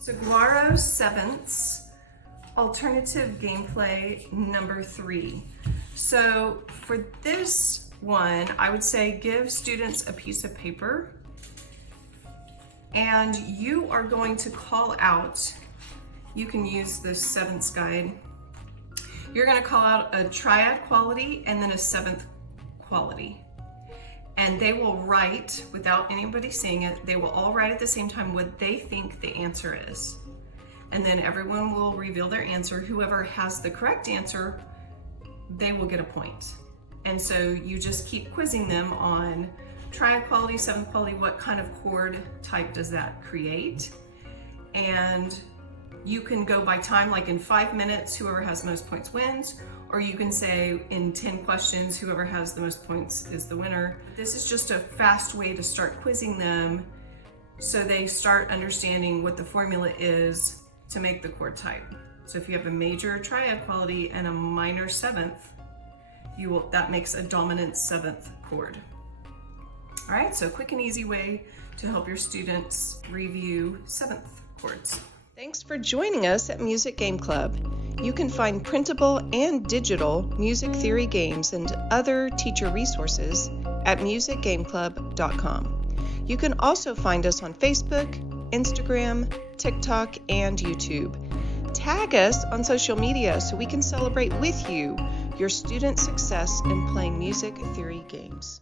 Saguaro Sevenths Alternative Gameplay number 3. So for this one, I would say give students a piece of paper and you are going to call out, you can use the sevenths guide. You're going to call out a triad quality and then a seventh quality. And they will write, without anybody seeing it, they will all write at the same time what they think the answer is. And then everyone will reveal their answer. Whoever has the correct answer, they will get a point. And so you just keep quizzing them on triad quality, seventh quality, what kind of chord type does that create? And you can go by time, like in 5 minutes, whoever has the most points wins, or you can say in 10 questions, whoever has the most points is the winner. This is just a fast way to start quizzing them so they start understanding what the formula is to make the chord type. So if you have a major triad quality and a minor seventh, that makes a dominant seventh chord. All right, so quick and easy way to help your students review seventh chords. Thanks for joining us at Music Game Club. You can find printable and digital music theory games and other teacher resources at musicgameclub.com. You can also find us on Facebook, Instagram, TikTok, and YouTube. Tag us on social media so we can celebrate with you your student success in playing music theory games.